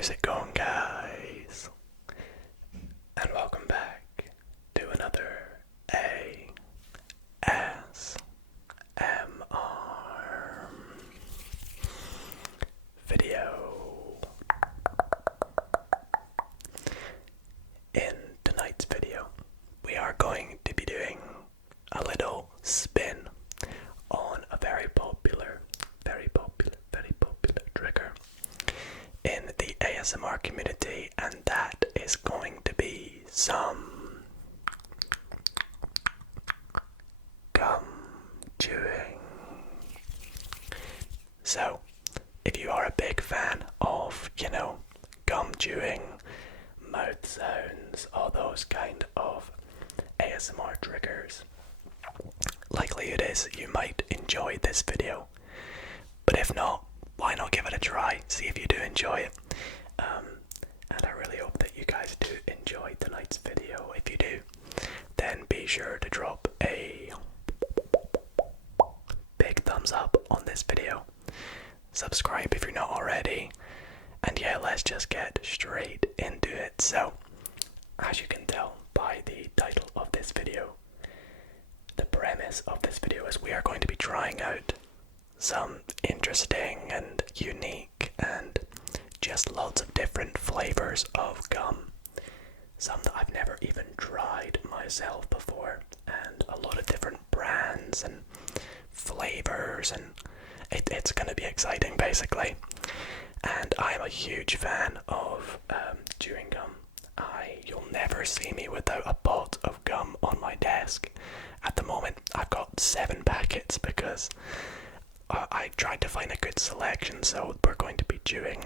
How's it going, guys? And welcome back to another ASMR video. In tonight's video, we are going to be doing a little spin on a very popular trigger in the ASMR community, and that is going to be some gum chewing. So, if you are a big fan of, gum chewing, mouth sounds, all those kind of ASMR triggers, likely it is you might enjoy this video. But if not, why not give it a try, see if you do enjoy it. And I really hope that you guys do enjoy tonight's video. If you do, then be sure to drop a big thumbs up on this video. Subscribe if you're not already. And yeah, let's just get straight into it. So, as you can tell by the title of this video, the premise of this video is we are going to be trying out some interesting and unique and just lots of different flavors of gum. Some that I've never even tried myself before, and a lot of different brands and flavors, and it's going to be exciting basically. And I'm a huge fan of chewing gum. You'll never see me without a pot of gum on my desk. At the moment I've got 7 packets because I tried to find a good selection, so we're going to be chewing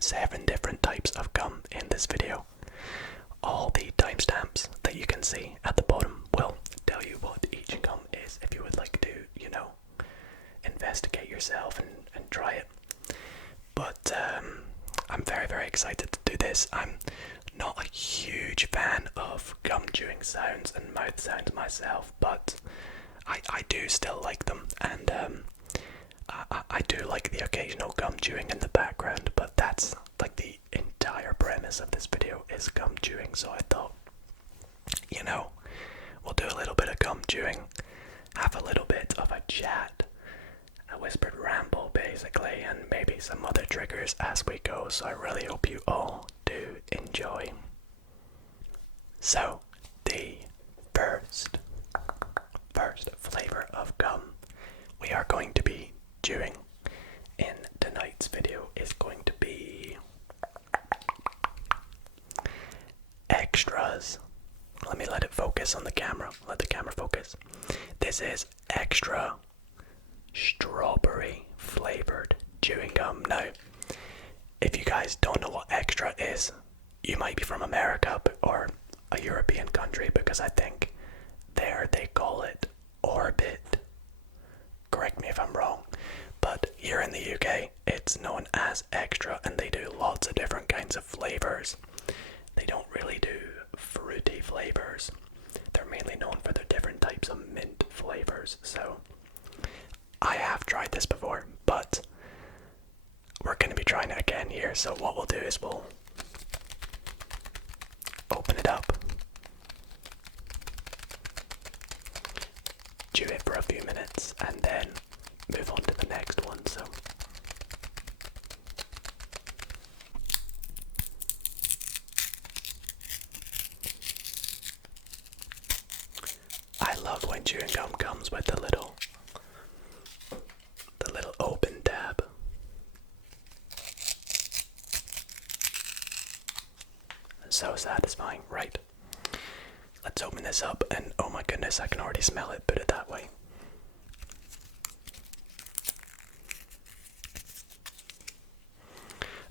7 different types of gum in this video. All the timestamps that you can see at the bottom will tell you what each gum is if you would like to, investigate yourself and try it. But I'm very, very excited to do this. I'm not a huge fan of gum chewing sounds and mouth sounds myself, but I do still like them, and I do like the occasional gum chewing in the background, but that's like the entire premise of this video is gum chewing. So I thought, we'll do a little bit of gum chewing, have a little bit of a chat, a whispered ramble basically, and maybe some other triggers as we go. So I really hope you all do enjoy. So the first flavor of gum we are going to be chewing in tonight's video is going to be Extras. Let it focus on the camera. Let the camera focus. This is extra strawberry flavored chewing gum. Now, if you guys don't know what extra is, you might be from America or a European country, because I think there they call it Orbit. Correct me if I'm wrong, but here in the UK it's known as extra, and they do lots of different kinds of flavors. They don't really do fruity flavors. They're mainly known for their different types of mint flavors. So I have tried this before, but we're going to be trying it again here. So what we'll do is we'll open it up, chew it for a few minutes, and then move on to the next one. So I love when chewing gum comes with the little open tab. So satisfying, right? Let's open this up, and oh my goodness, I can already smell it, put it that way.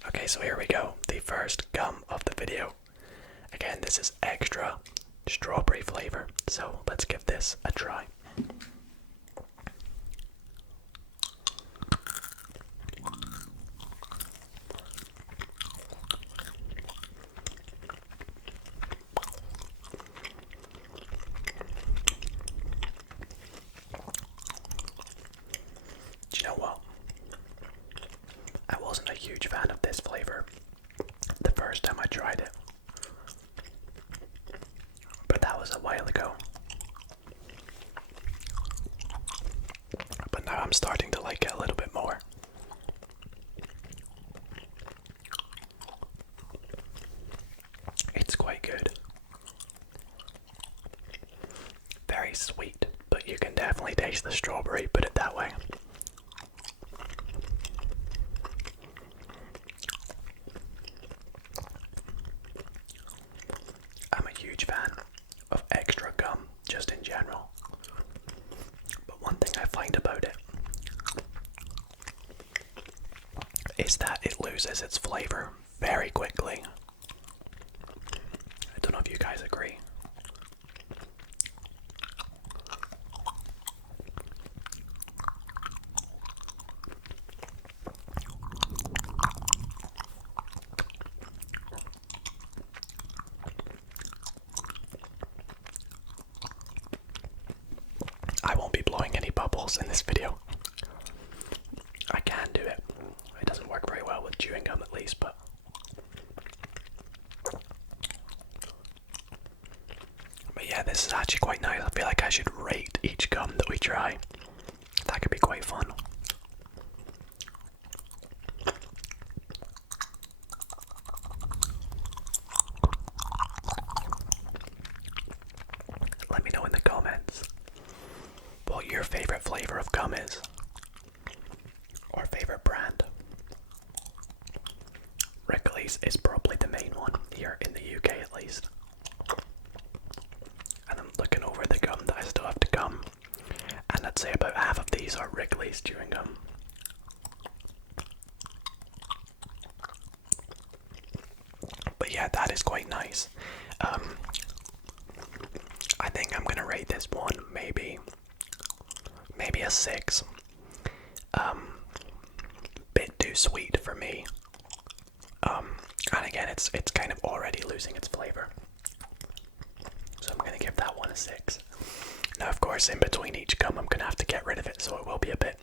Okay, so here we go. The first gum of the video. Again, this is extra strawberry flavor, so let's give this a try. Do you know what? I wasn't a huge fan of this flavor I tried it, but that was a while ago. But now I'm starting to like it a little bit more. It's quite good. Very sweet, but you can definitely taste the strawberry, put it that way. I'm a huge fan of extra gum, just in general. But one thing I find about it is that it loses its flavour very quickly. I don't know if you guys agree. I won't be blowing any bubbles in this video. I can do it. It doesn't work very well with chewing gum at least, but yeah, this is actually quite nice. I feel like I should rate each gum that we try. That could be quite fun. Let me know in the comments what your favourite flavour of gum is. Or favourite brand. Wrigley's is probably the main one here in the UK at least. And I'm looking over the gum that I still have to gum, and I'd say about half of these are Wrigley's chewing gum. But yeah, that is quite nice. I think I'm gonna rate this one maybe a 6. Bit too sweet for me. And again, it's kind of already losing its flavour. So I'm gonna give that one a 6. Now, of course, in between each gum, I'm gonna have to get rid of it, so it will be a bit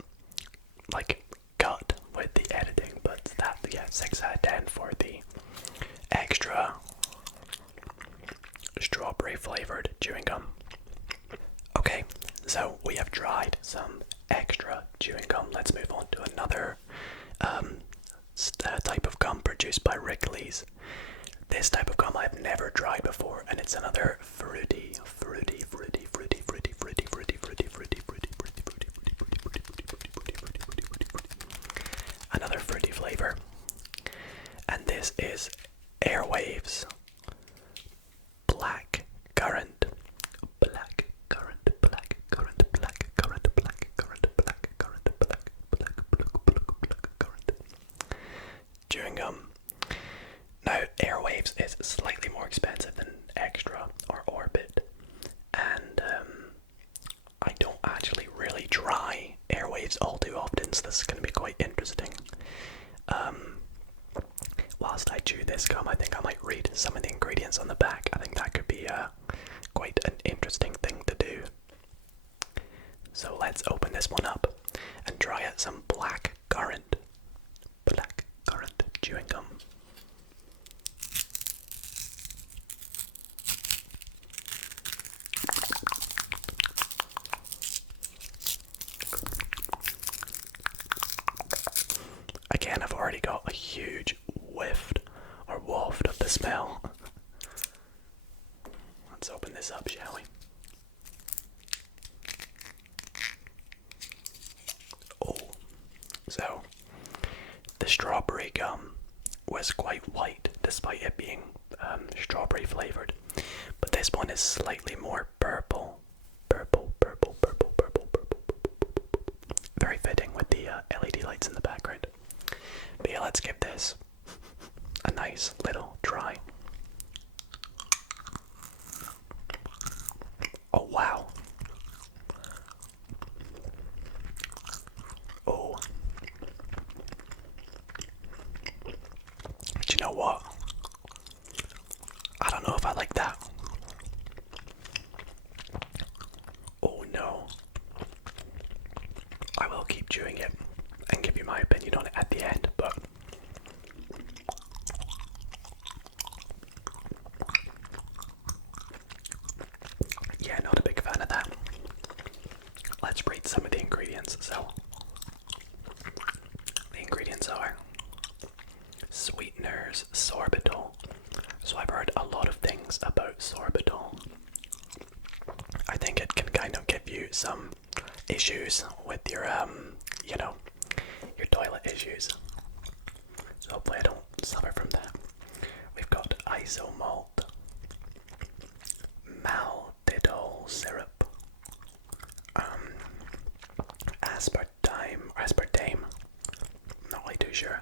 like cut with the editing. But that, yeah, 6 out of 10 for the extra strawberry flavoured chewing gum. Okay, so we have tried some extra chewing gum. Let's move on to another type of gum produced by Wrigley's. This type of gum I've never tried before, and it's another fruity, another fruity flavor. And this is Airwaves Blackcurrant. Chewing gum. Now, Airwaves is slightly more expensive than Extra or Orbit, and I don't actually really try Airwaves all too often, so this is going to be quite interesting. Whilst I chew this gum, I think I might read some of the ingredients on the back. I think that could be quite an interesting thing to do. So let's open this one up and try out some blackcurrant chewing gum. Again, I've already got a huge whiff or waft of the smell. Let's open this up, shall we? Oh, so the strawberry gum was quite white despite it being strawberry flavoured, but this one is slightly more purple. Very fitting with the LED lights in the background. But yeah, let's give this a nice little try. Oh wow. Oh. Do you know what? I don't know if I like that. Oh no. I will keep chewing it and give you my opinion on it at the end, but ingredients. So the ingredients are sweeteners, sorbitol. So I've heard a lot of things about sorbitol. I think it can kind of give you some issues with your, you know, your toilet issues. So hopefully I don't suffer from that. We've got isomalt, maltitol syrup, aspartame. Not really too sure.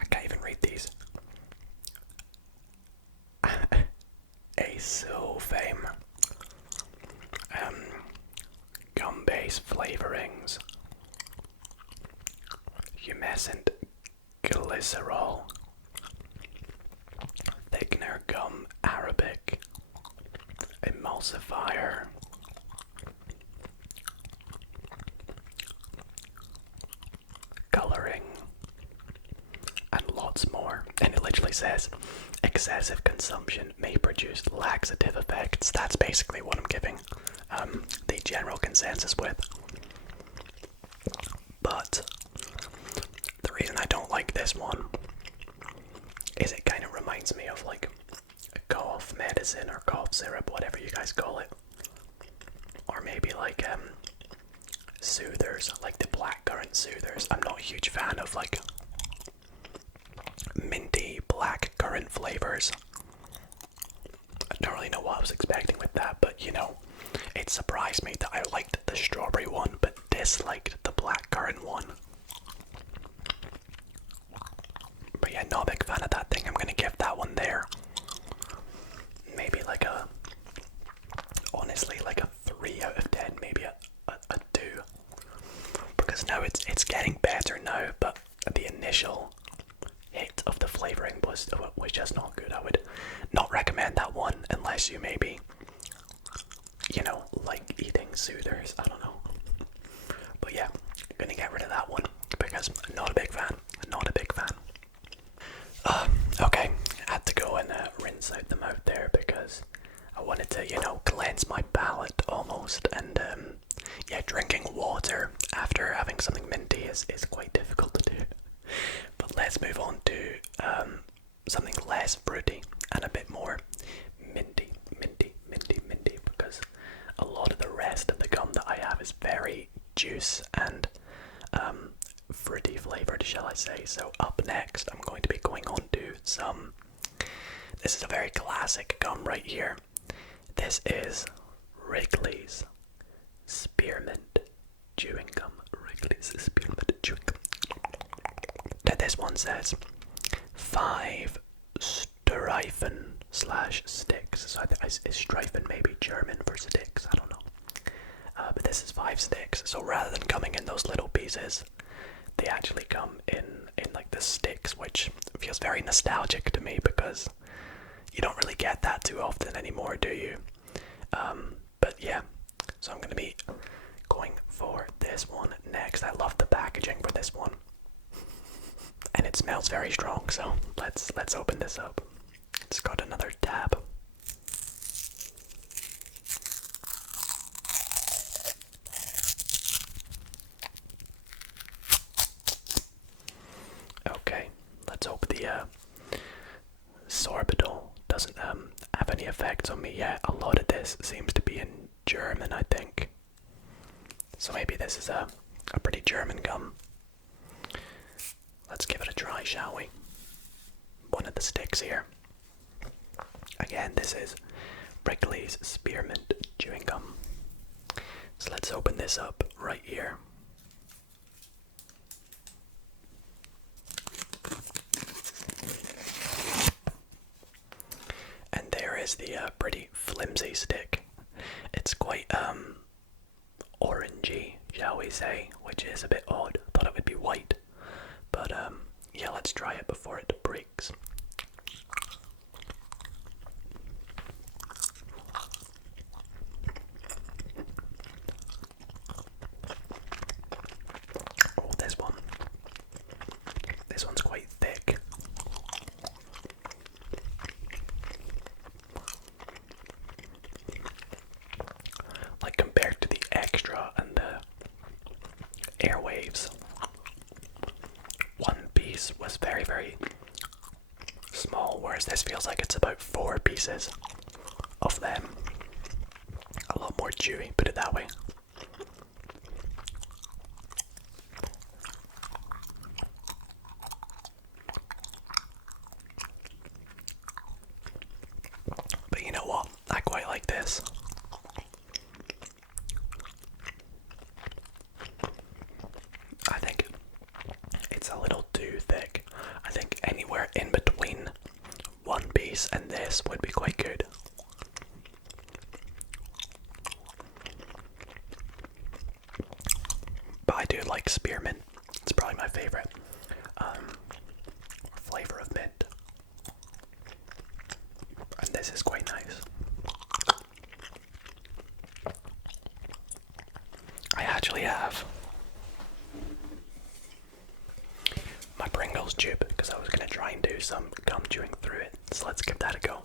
I can't even read these. Asulfame, gum-based flavorings, humescent glycerol, thickener gum arabic, emulsifier, coloring, and lots more. And it literally says excessive consumption may produce laxative effects. That's basically what I'm giving the general consensus with. But the reason I don't like this one is it kind of reminds me of like a cough medicine or cough syrup, whatever you guys call it. Or maybe like soothers, like the blackcurrant soothers. I'm not a huge fan of like minty blackcurrant flavors. I don't really know what I was expecting with that, but you know, it surprised me that I liked the strawberry one but disliked the blackcurrant one. But yeah, not a big fan of that thing. I'm gonna give that one there maybe like a, honestly, like a 3 out of 10, maybe a 2. Because now it's getting better now, but the initial hit of the flavoring was just not good. I would not recommend that one unless you maybe, you know, like eating soothers. I don't know. But yeah, gonna get rid of that one because I'm not a big fan. Not a big fan. Okay, I had to go and rinse out the mouth there because I wanted to, you know, cleanse my palate almost. And yeah, drinking water after having something minty is quite difficult to do. But let's move on to something less fruity and a bit more minty, because a lot of the rest of the gum that I have is very juice and fruity flavored, shall I say. So up next I'm going to be going on to some, this is a very classic gum right here. This is Wrigley's Spearmint Chewing Gum. Wrigley's Spearmint Chewing Gum. Now this one says 5 Streifen/sticks. So is Streifen maybe German for sticks? I don't know. But this is 5 sticks. So rather than coming in those little pieces, they actually come in like the sticks, which feels very nostalgic to me because you don't really get that too often anymore, do you? But yeah, so I'm going to be going for this one next. I love the packaging for this one. And it smells very strong, so let's open this up. It's got another tab. Okay, let's hope the sorbitol doesn't have any effects on me yet. A lot of this seems to be in German, I think. So maybe this is a pretty German gum. Let's give it a try, shall we? One of the sticks here. Again, this is Wrigley's Spearmint Chewing Gum. So let's open this up right here. And there is the pretty flimsy stick. It's quite orangey, shall we say, which is a bit odd. Thought it would be white. But yeah, let's try it before it breaks. Oh, this one. This one's quite thick. Like compared to the extra and the very small, whereas this feels like it's about 4 pieces of them. A lot more chewy, put it that way. But you know what? I quite like this. I think it's a little too thick. I think anywhere in between one piece and this would be quite good. But I do like spearmint. It's probably my favorite flavor of mint. And this is quite nice. I actually have my Pringles tube because I was going to try and do some gum chewing through it. So let's give that a go.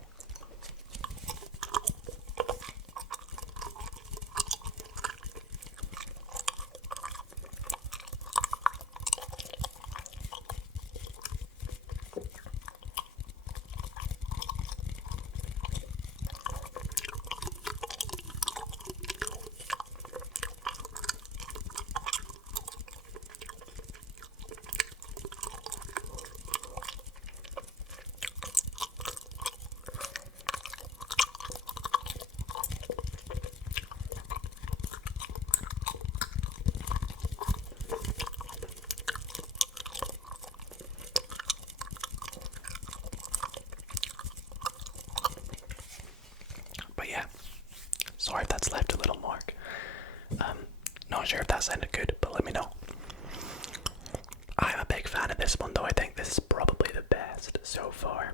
Sorry if that's left a little mark. Not sure if that sounded good, but let me know. I'm a big fan of this one though. I think this is probably the best so far.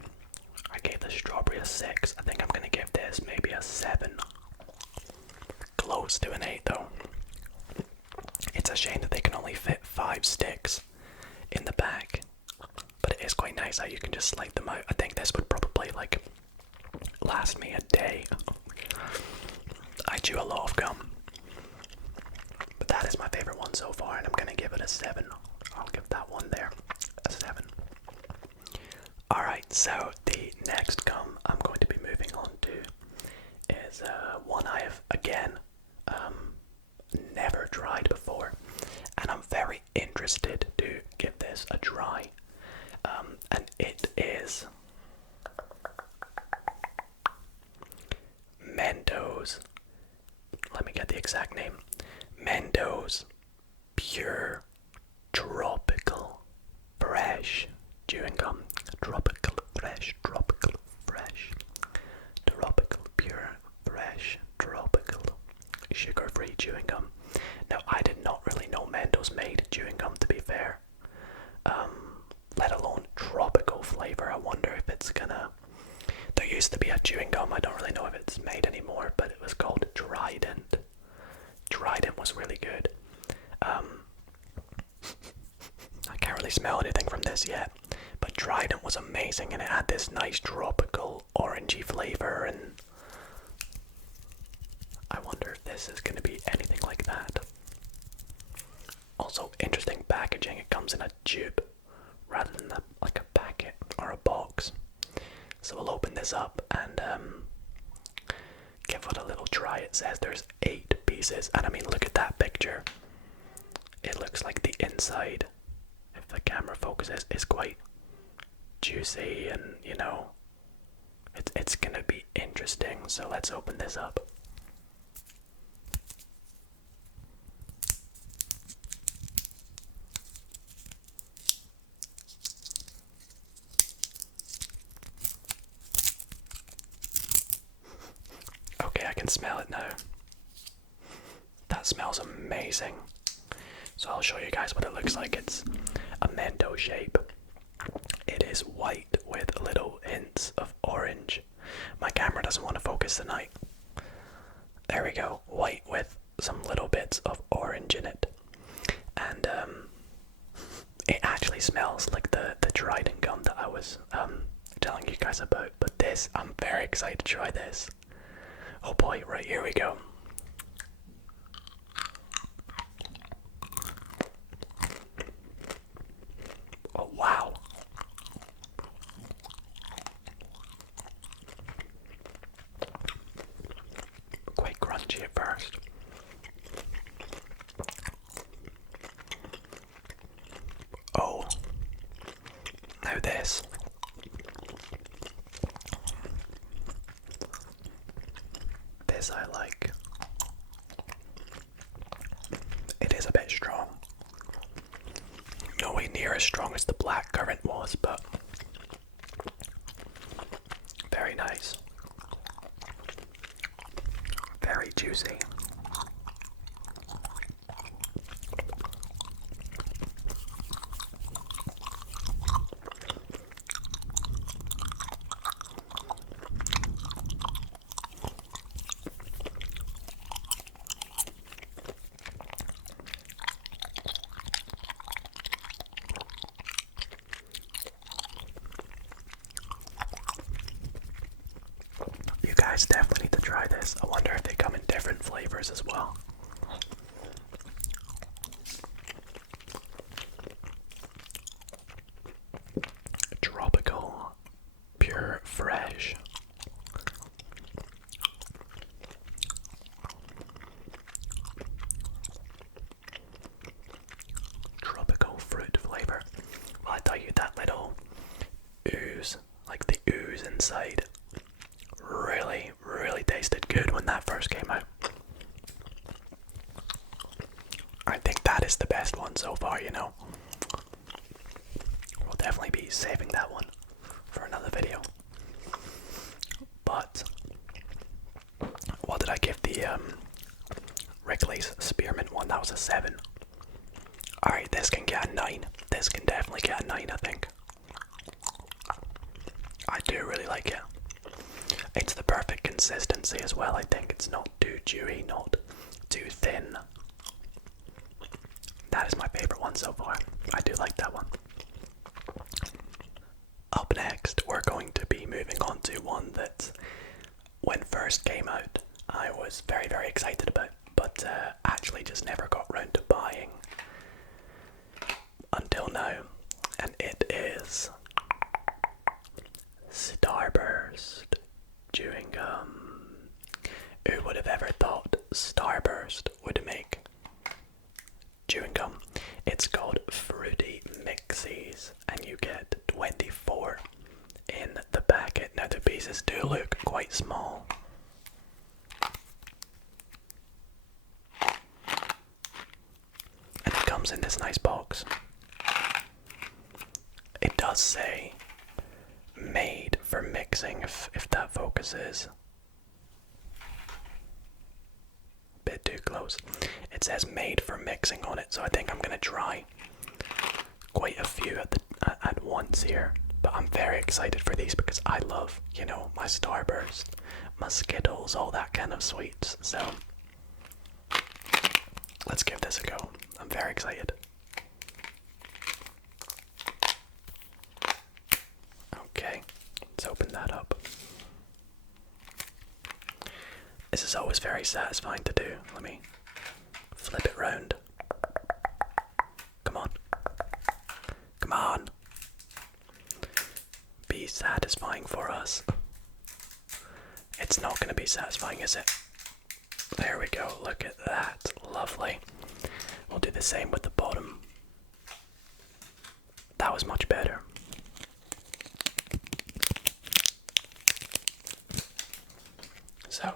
I gave the strawberry a 6. I think I'm going to give this maybe a 7. Close to an 8 though. It's a shame that they can only fit 5 sticks in the bag. But it is quite nice how you can just slide them out. I think this would probably like last me a day. I chew a lot of gum, but that is my favorite one so far, and I'm gonna give it a 7. I'll give that one there a 7. Alright, so the next gum I'm going to be moving on to is one I have, again, never tried before, and I'm very interested to give this a try, and it is Mentos. Let me get the exact name. Mentos Pure Tropical Fresh Chewing Gum. Tropical Fresh, Tropical Fresh. Tropical Pure Fresh Tropical Sugar-free chewing gum. Now, I did not really know Mentos made chewing gum, to be fair. Let alone tropical flavor. I wonder if it's gonna... There used to be a chewing gum, I don't really know if it's made anymore, but it was called Trident. Trident was really good. I can't really smell anything from this yet, but Trident was amazing, and it had this nice tropical orangey flavor, and I wonder if this is going to be anything like that. Also, interesting packaging. It comes in a tube rather than like a packet or a box. So we'll open this up and give it a little try. It says there's 8 pieces, and I mean, look at that picture. It looks like the inside, if the camera focuses, is quite juicy, and you know, it's gonna be interesting. So let's open this up. Okay, I can smell it now. That smells amazing. So I'll show you guys what it looks like. It's a Mento shape. It is white with little hints of orange. My camera doesn't want to focus tonight. There we go. White with some little bits of orange in it. And it actually smells like the Trident gum that I was telling you guys about. But this, I'm very excited to try this. Oh boy, right, here we go. Oh wow. this. This I like. It is a bit strong. Nowhere near as strong as the blackcurrant was, but very nice. Very juicy. You guys definitely need to try this. I wonder if they come in different flavors as well. Tropical, pure fresh. Tropical fruit flavor. Well, I tell you, that little ooze, like the ooze inside, really tasted good when that first came out. I think that is the best one so far, you know. We'll definitely be saving that one for another video. But what did I give the Wrigley's Spearmint one? That was a 7. Alright, this can get a 9. This can definitely get a 9, I think. I do really like it. It's the perfect consistency as well, I think. It's not too dewy, not too thin. That is my favourite one so far. I do like that one. Up next, we're going to be moving on to one that, when first came out, I was very excited about, but actually just never got round to buying until now. And it is Starburst chewing gum. Who would have ever thought Starburst would make chewing gum? It's called Fruity Mixies, and you get 24 in the packet. Now the pieces do look quite small. And it comes in this nice box. It does say made for mixing, if that focuses. Bit too close. It says made for mixing on it, so I think I'm gonna try quite a few at once here. But I'm very excited for these because I love, you know, my Starburst, my Skittles, all that kind of sweets. So let's give this a go. I'm very excited. Okay, let's open that up. This is always very satisfying to do. Let me flip it round. Come on. Come on. Be satisfying for us. It's not going to be satisfying, is it? There we go. Look at that. Lovely. We'll do the same with the bottom. That was much better. So,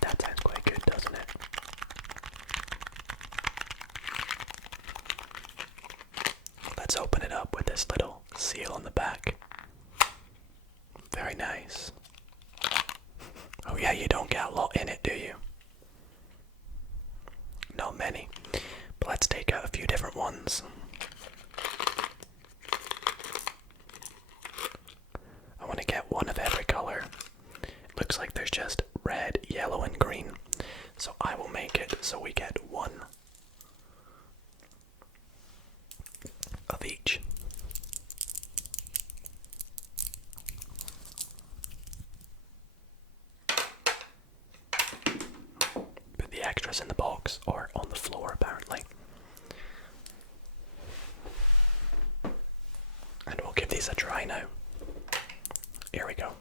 that sounds quite good, doesn't it? Let's open it up with this little seal on the back. Very nice. Oh yeah, you don't get a lot in it, do you? Not many. But let's take out a few different ones. I want to get one of every colour. Looks like there's just red, yellow and green. So I will make it so we get one of each. Put the extras in the box or on the floor apparently. And we'll give these a try now. Here we go.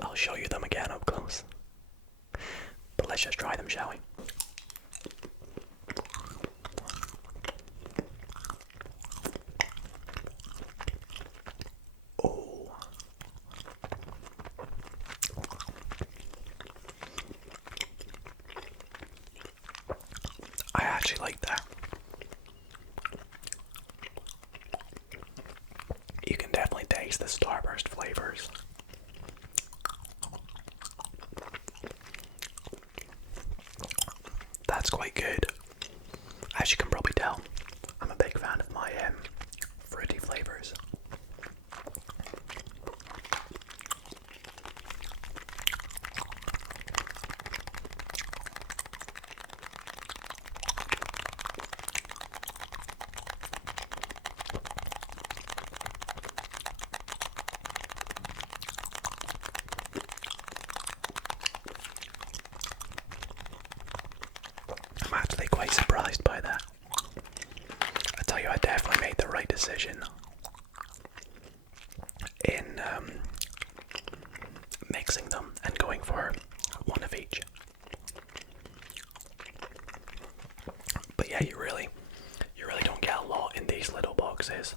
I'll show you them again up close. But let's just try them, shall we? Oh. I actually like that. You can definitely taste the Starburst flavors. That's quite good. As you can probably tell, I'm a big fan of my fruity flavors. I'm actually quite surprised by that. I tell you, I definitely made the right decision in mixing them and going for one of each. But yeah, you really don't get a lot in these little boxes.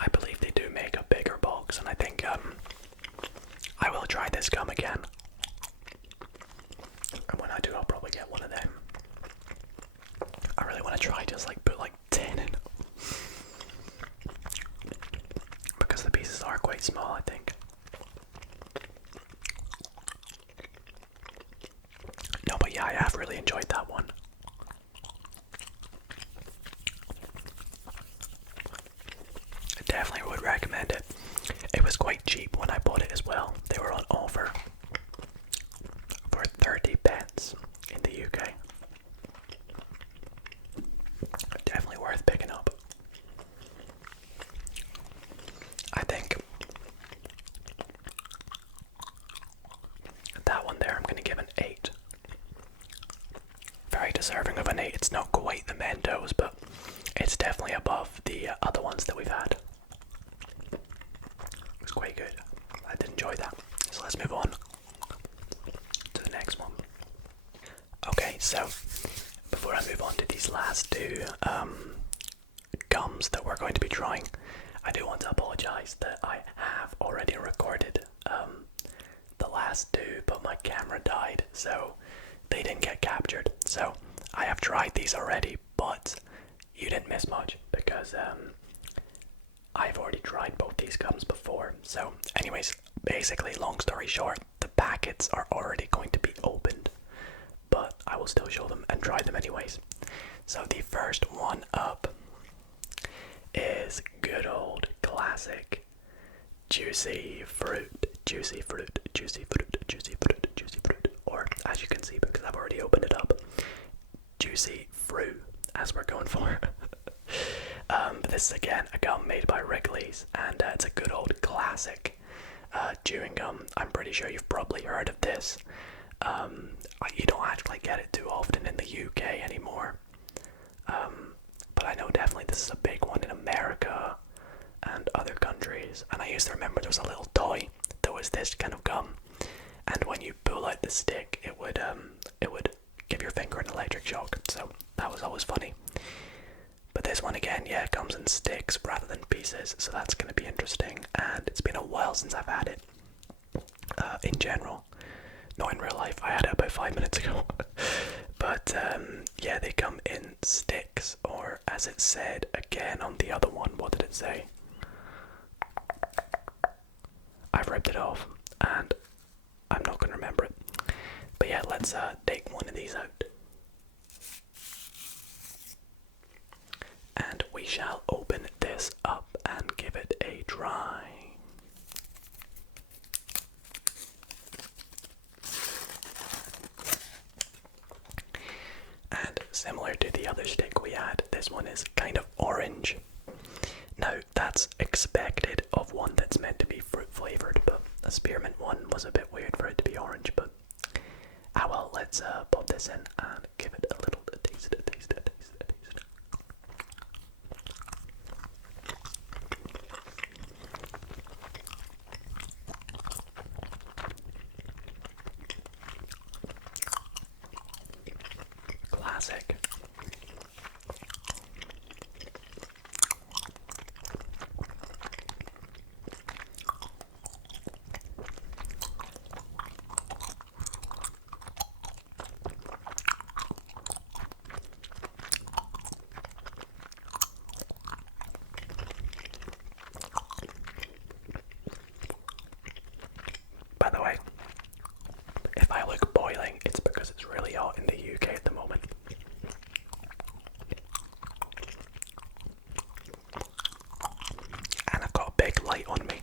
I believe they do make a bigger box, and I think I will try this gum again. And when I do, I'll probably get one of them. I really want to try just like put like 10 in. Because the pieces are quite small, I think. No, but yeah, I have really enjoyed that one. I definitely would recommend it. It was quite cheap when I bought it as well. They were on offer for 30p in the UK. Definitely worth picking up. I think that one there I'm going to give an 8. Very deserving of an 8. It's not quite the Mentos, but it's definitely above the other ones that we've had. It was quite good. I did enjoy that. So let's move on to the next one. Okay, so before I move on to these last two gums that we're going to be trying, I do want to apologise that I have already recorded the last two, but my camera died, so they didn't get captured. So I have tried these already, but you didn't miss much because I've already tried both these gums before. So anyways, basically, long story short, the packets are already going to be opened, but I will still show them and try them anyways. So the first one up is good old classic juicy fruit, juicy fruit, juicy fruit, juicy fruit, juicy fruit, or as you can see because I've already opened it up, juicy fruit as we're going for. But this is again a gum made by Wrigley's, and it's a good old classic chewing gum. I'm pretty sure you've probably heard of this. You don't actually get it too often in the UK anymore, but I know definitely this is a big one in America and other countries. And I used to remember there was a little toy that was this kind of gum, and when you pull out the stick, it would give your finger an electric shock. So that was always funny. But this one again, yeah, it comes in sticks rather than pieces, so that's going to be interesting. And it's been a while since I've had it. In general, not in real life. I had it about 5 minutes ago. But yeah, they come in sticks, or as it said again on the other one. What did it say? I've ripped it off, and I'm not going to remember it. But yeah, let's take one of these out. And we shall open this up and give it a try. And similar to the other stick we had, this one is kind of orange. Now, that's expected of one that's meant to be fruit flavoured, but a spearmint one was a bit weird for it to be orange, but well, let's pop this in and give it a little taste. classic. By the way, if I look boiling, it's because it's really hot in the UK at the moment. And I've got a big light on me.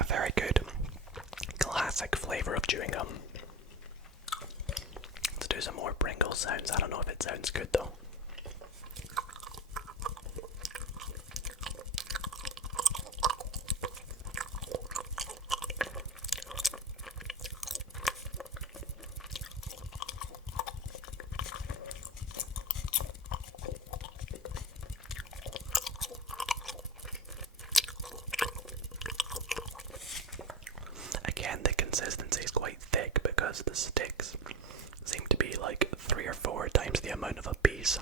A very good classic flavour of chewing gum. Let's do some more Pringles sounds. I don't know if it sounds good though. Again, the consistency is quite thick because the sticks seem to be like 3 or 4 times the amount of a piece.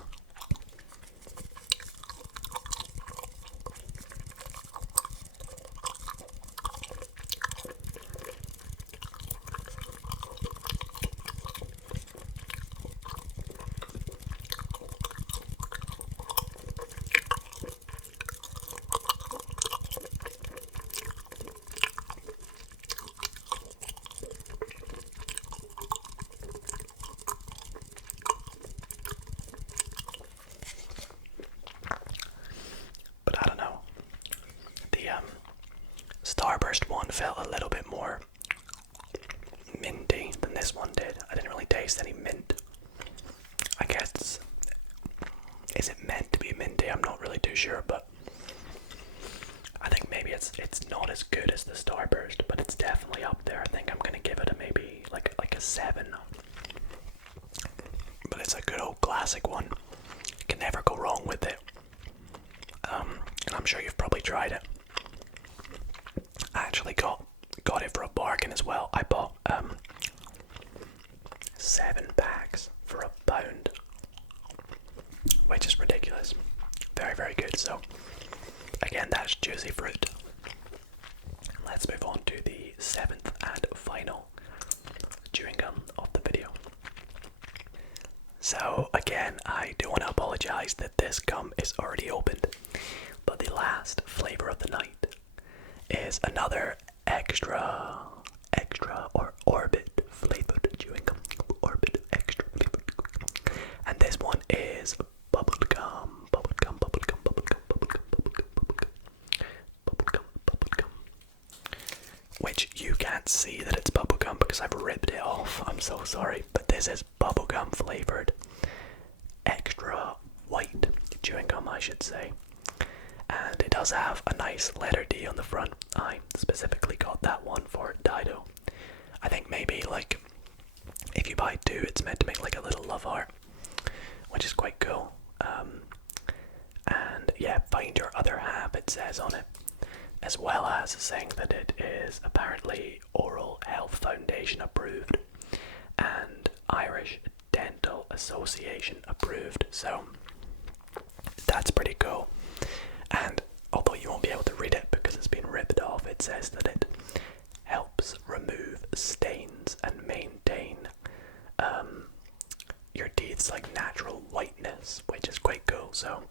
But I don't know. The Starburst one felt a little bit more minty than this one did. I didn't really taste any mint. I guess, is it meant to be minty? I'm not really too sure, but I think maybe it's not as good as the Starburst, but it's definitely up there. I think I'm gonna give it a maybe like a 7. But it's a good old classic one. You can never go wrong with it. And I'm sure you've probably tried it. I actually got it for a bargain as well. I bought 7 packs for £1, which is ridiculous. Very, very good. So again, that's Juicy Fruit. Let's move on to the 7th and final chewing gum of the video. So again, I do want to apologise that this gum is already opened, but the last flavour of the night is another extra or Orbit flavoured chewing gum. Orbit extra flavoured. And this one is Bubblegum. Which you can't see that it's bubblegum because I've ripped it off. I'm so sorry, but this is bubblegum flavoured extra white chewing gum, I should say. And it does have a nice letter D on the front. I specifically got that one for Dido. I think maybe like if you buy 2, it's meant to make like a little love heart, which is quite cool. And yeah, find your other half, it says on it, as well as saying that it is apparently Oral Health Foundation approved and Irish Dental Association approved. So that's pretty cool. And although you won't be able to read it because it's been ripped off, it says that it helps remove stains and maintain your teeth's like natural whiteness, which is quite cool. So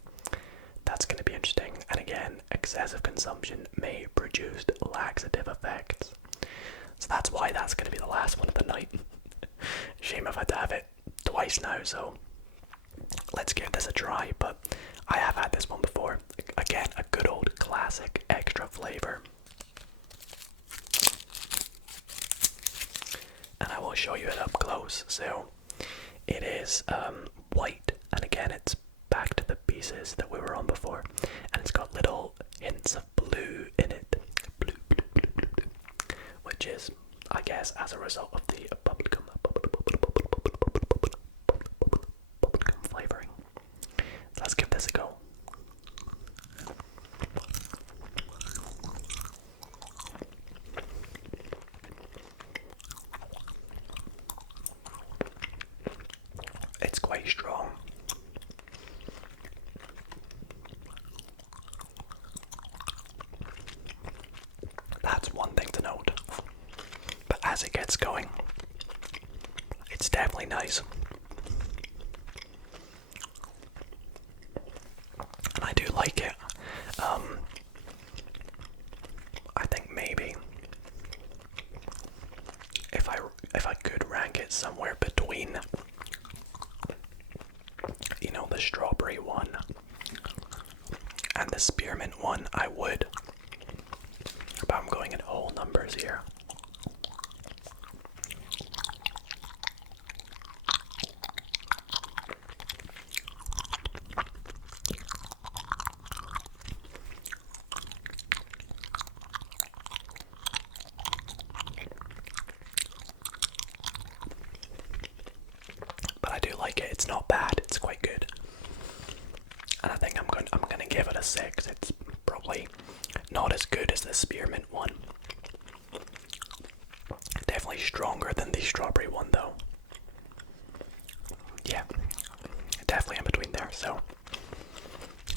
that's going to be interesting. And again, excessive consumption may produce laxative effects. So that's why that's going to be the last one of the night. Shame I've had to have it twice now, so let's give this a try. But I have had this one before. Again, a good old classic extra flavour. And I will show you it up close. So it is white, and again it's back to the pieces that we were on before, and it's got little hints of blue in it. Blue. Which is, I guess, as a result of the bubblegum flavouring. Let's give this a go. definitely strong. That's one thing to note. But as it gets going, it's definitely nice. And I do like it. I think maybe if I could rank it somewhere between, you know, the strawberry one and the spearmint one, I would. But I'm going in whole numbers here. But I do like it. It's not bad. It's quite good. And I think I'm gonna give it a 6. It's probably not as good as the spearmint one. Definitely stronger than the strawberry one though. Yeah, definitely in between there. So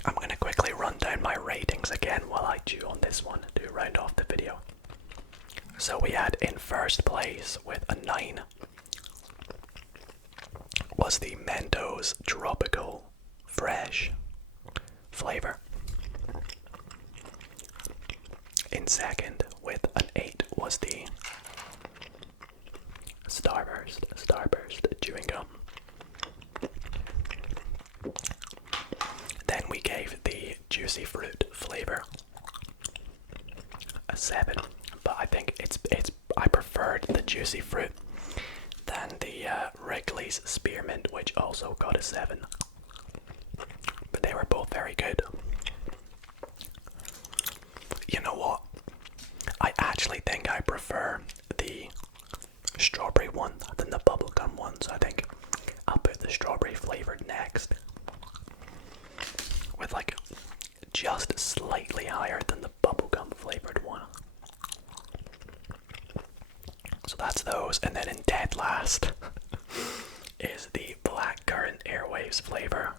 I'm gonna quickly run down my ratings again while I chew on this one to round off the video. So we had in first place with a 9 was the Mentos Tropical Fresh flavor. In second with an 8 was the Starburst chewing gum. Then we gave the juicy fruit flavor a 7, but I think I preferred the juicy fruit than the Wrigley's Spearmint, which also got a 7. But they were both very good. You know what? I actually think I prefer the strawberry one than the bubblegum one, so I think I'll put the strawberry flavored next. With like just slightly higher than the bubblegum flavored one. So that's those, and then in dead last is the Blackcurrant Airwaves flavor.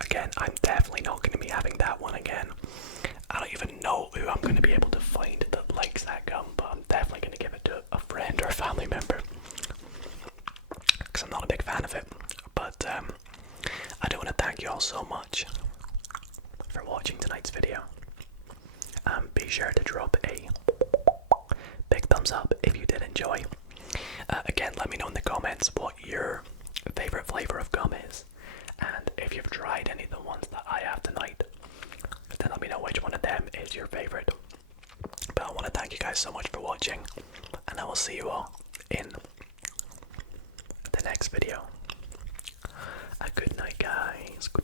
Again, I'm definitely not going to be having that one again. I don't even know who I'm going to be able to find that likes that gum, but I'm definitely going to give it to a friend or a family member. Because I'm not a big fan of it. But I do want to thank you all so much for watching tonight's video. Be sure to drop a big thumbs up if you did enjoy. Again, let me know in the comments what your favourite flavour of gum is. And if you've tried any of the ones that I have tonight, then let me know which one of them is your favourite. But I want to thank you guys so much for watching, and I will see you all in the next video. A good night, guys. Goodbye.